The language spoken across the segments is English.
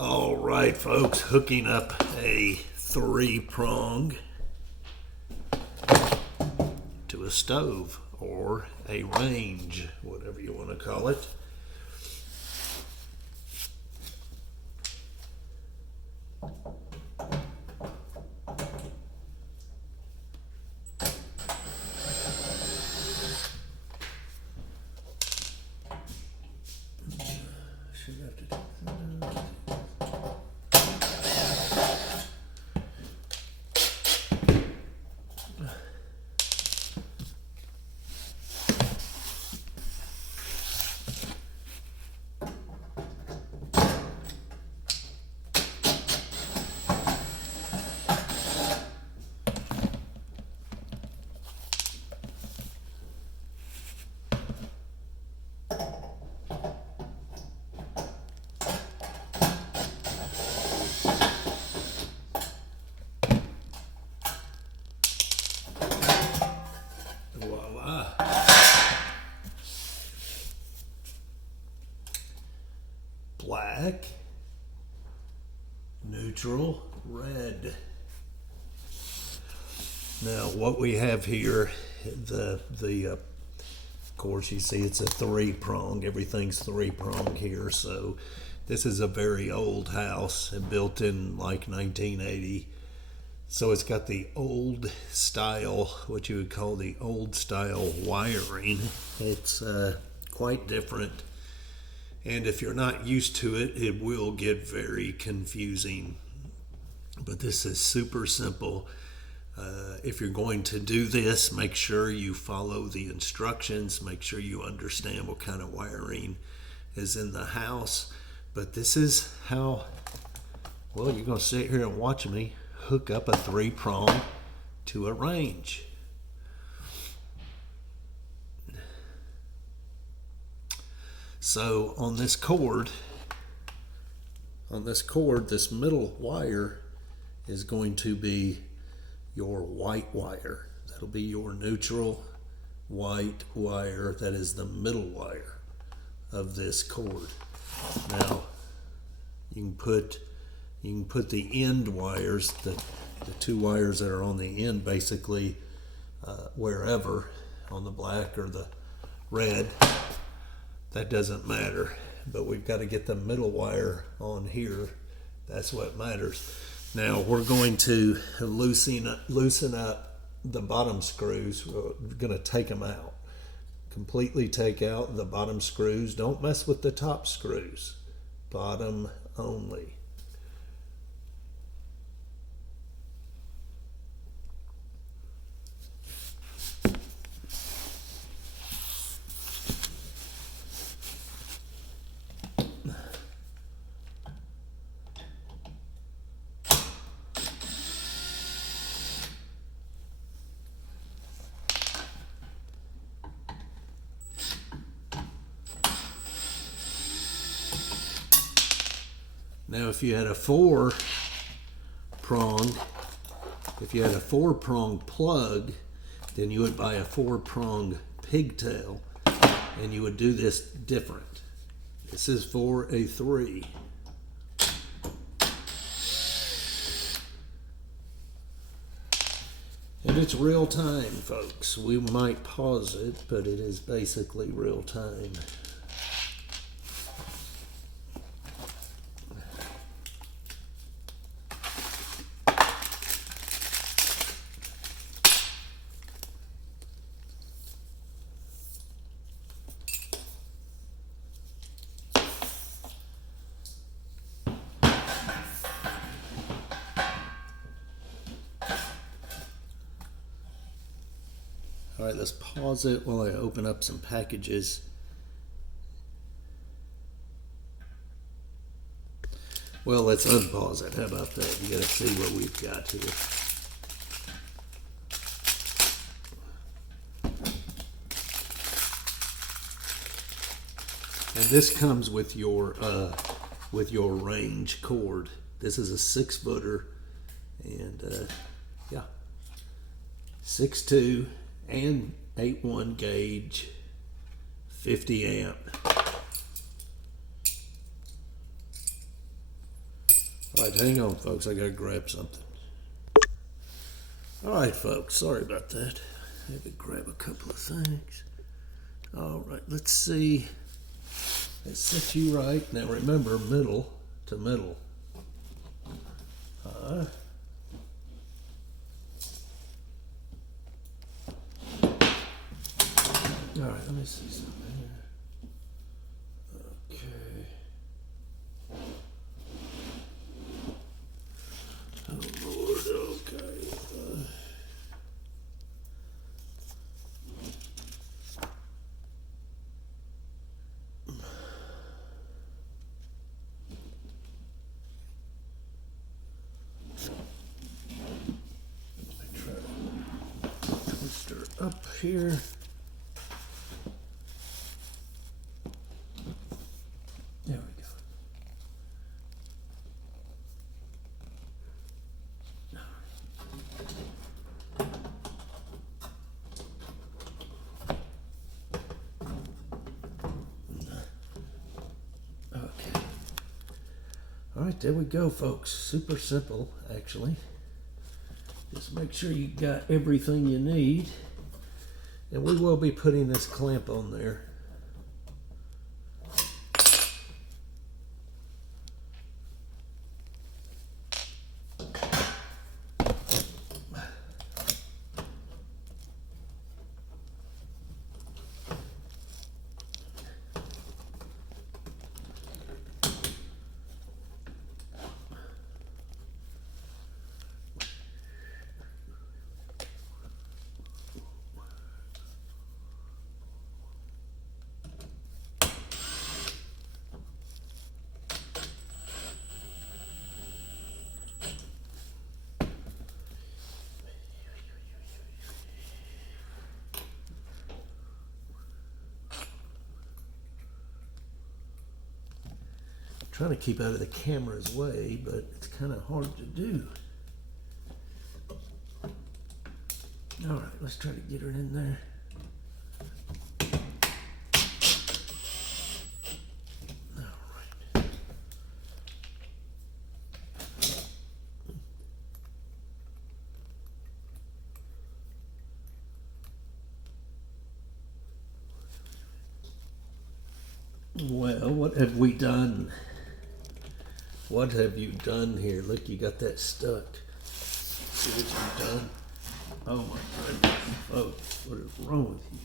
All right, folks, hooking up a 3-prong to a stove or a range, whatever you want to call it. Should have to do that. Voila. Black, neutral, red. Now what we have here, of course you see it's a 3-prong, everything's 3-prong here, so this is a very old house and built in like 1980. So it's got the old style, what you would call the old style wiring. It's quite different. And if you're not used to it, it will get very confusing. But this is super simple. If you're going to do this, make sure you follow the instructions. Make sure you understand what kind of wiring is in the house. But this is how, well, you're going to sit here and watch me hook up a 3-prong to a range. So on this cord, this middle wire is going to be your white wire. That'll be your neutral white wire. That is the middle wire of this cord. Now you can put the end wires, the 2 wires that are on the end, basically wherever, on the black or the red. That doesn't matter, but we've got to get the middle wire on here. That's what matters. Now we're going to loosen up the bottom screws. We're going to take them out. Completely take out the bottom screws. Don't mess with the top screws. Bottom only. Now if you had a 4-prong, plug, then you would buy a 4-prong pigtail and you would do this different. This is for a 3. And it's real time, folks. We might pause it, but it is basically real time. All right, let's pause it while I open up some packages. Well, let's unpause it. How about that? You got to see what we've got here. And this comes with your range cord. This is a 6-footer, and yeah, 6'2" and 8.1 gauge, 50 amp. All right, hang on, folks. I gotta grab something. All right, folks. Sorry about that. I had to grab a couple of things. All right, let's see. Let's set you right. Now remember, middle to middle. All right, let me see something here. Okay. Oh Lord, okay. Let me try to twist her up here. There we go. Okay. All right, there we go, folks. Super simple, actually. Just make sure you got everything you need. And we will be putting this clamp on there. Trying to keep out of the camera's way, but it's kind of hard to do. All right, let's try to get her in there. All right. Well, what have we done? What have you done here? Look, you got that stuck. See what you've done? Oh my goodness. Oh, what is wrong with you?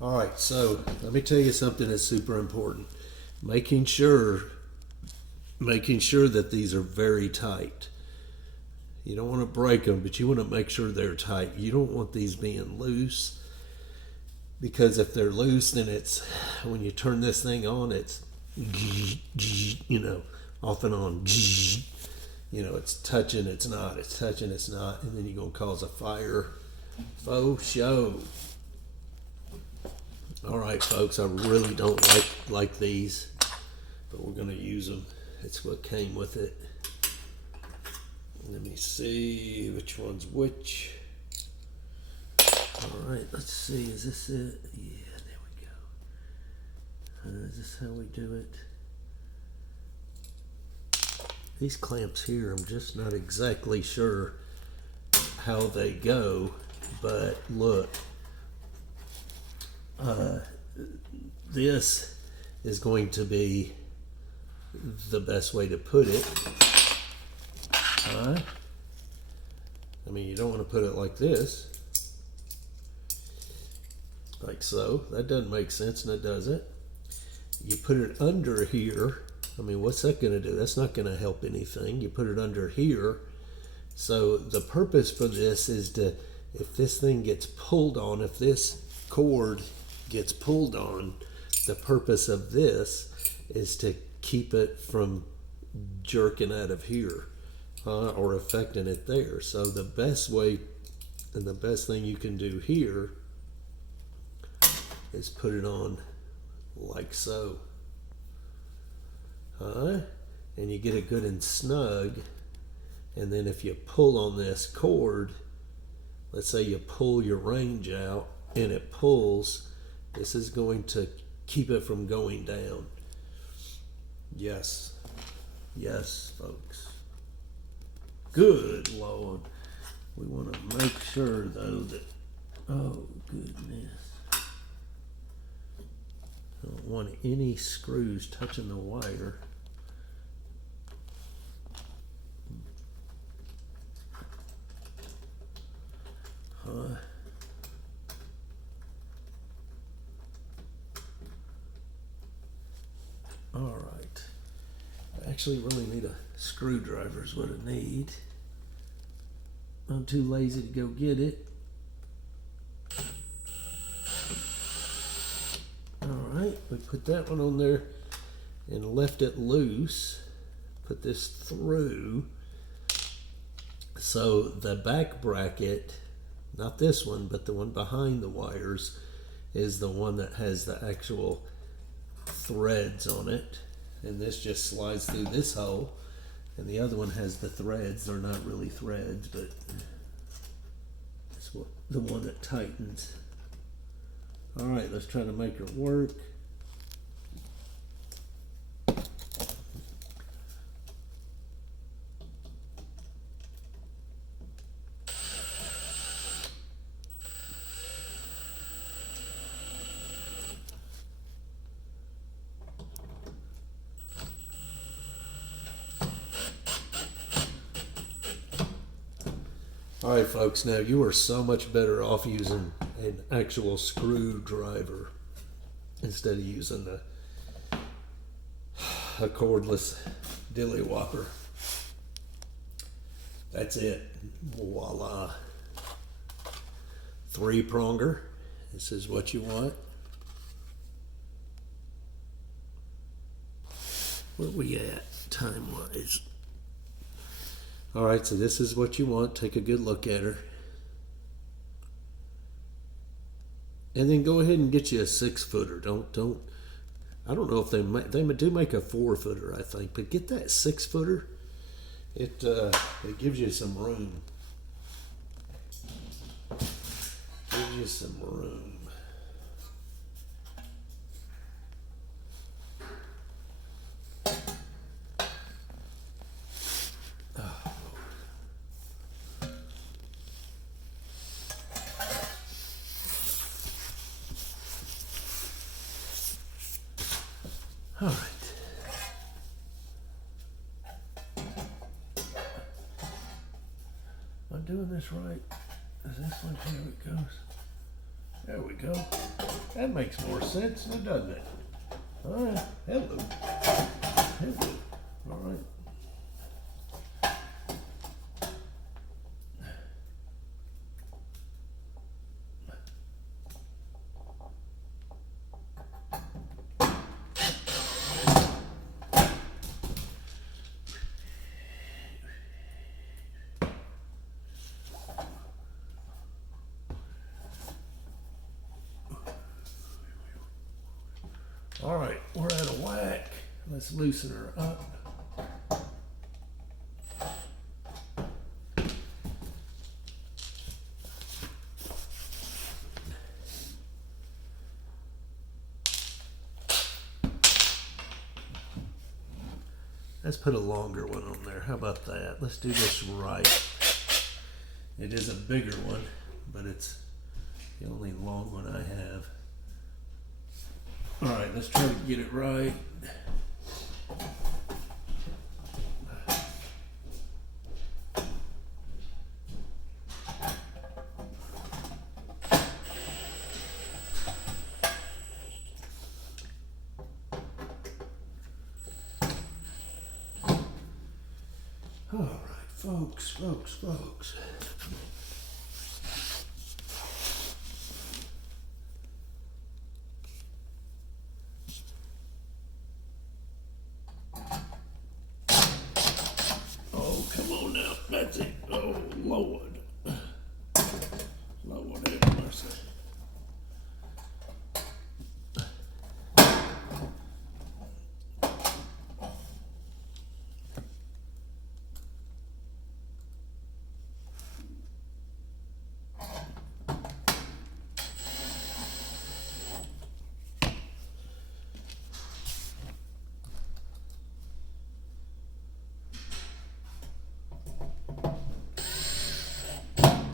All right, so let me tell you something that's super important. Making sure that these are very tight. You don't want to break them, but you want to make sure they're tight. You don't want these being loose, because if they're loose, then it's, when you turn this thing on, it's, you know, off and on. You know, it's touching, it's not, it's touching, it's not, and then you're going to cause a fire. Faux show. All right, folks, I really don't like these, but we're going to use them. It's what came with it. Let me see which one's which. All right, let's see. Is this it? Yeah, there we go. Is this how we do it? These clamps here, I'm just not exactly sure how they go, but look. This is going to be the best way to put it. I mean, you don't want to put it like this, like so. That doesn't make sense, and it doesn't. You put it under here. I mean, what's that going to do? That's not going to help anything. You put it under here. So the purpose for this is to, if this thing gets pulled on, if this cord gets pulled on, the purpose of this is to keep it from jerking out of here. or affecting it there. So the best way and the best thing you can do here is put it on like so. And you get it good and snug. And then if you pull on this cord, let's say you pull your range out and it pulls, this is going to keep it from going down. Yes. Yes, folks. Good Lord. We want to make sure, though, that, oh, goodness. I don't want any screws touching the wire. All right. I actually really need a screwdriver is what I need. I'm too lazy to go get it. All right, we put that one on there and left it loose. Put this through. So the back bracket, not this one, but the one behind the wires, is the one that has the actual threads on it. And this just slides through this hole. And the other one has the threads. They're not really threads, but it's the one that tightens. All right, let's try to make it work. All right, folks, now you are so much better off using an actual screwdriver instead of using a cordless dilly whopper. That's it. Voila. 3-pronger. This is what you want. Where we at time-wise? All right, so this is what you want. Take a good look at her. And then go ahead and get you a 6-footer. I don't know if they do make a 4-footer, I think, but get that 6-footer. It gives you some room. Gives you some room. All right. Am I doing this right? Is this one here it goes? There we go. That makes more sense now, doesn't it? All right. Hello. Hello. All right. All right, we're out of whack. Let's loosen her up. Let's put a longer one on there. How about that? Let's do this right. It is a bigger one, but it's the only long one I have. All right, let's try to get it right. All right, folks. Oh, come on now. Oh, Lord. Lord have mercy.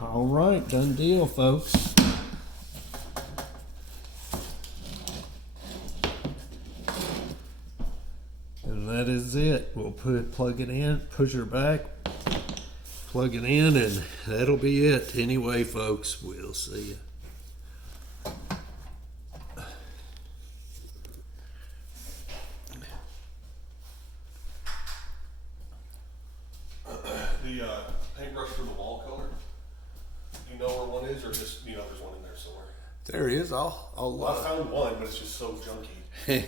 All right, done deal, folks. And that is it. We'll plug it in, push her back, plug it in, and that'll be it. Anyway, folks, we'll see you. The paintbrush for the wall color. Do you know where one is, or just there's one in there somewhere? There he is. I'll Well, I found one, but it's just so junky.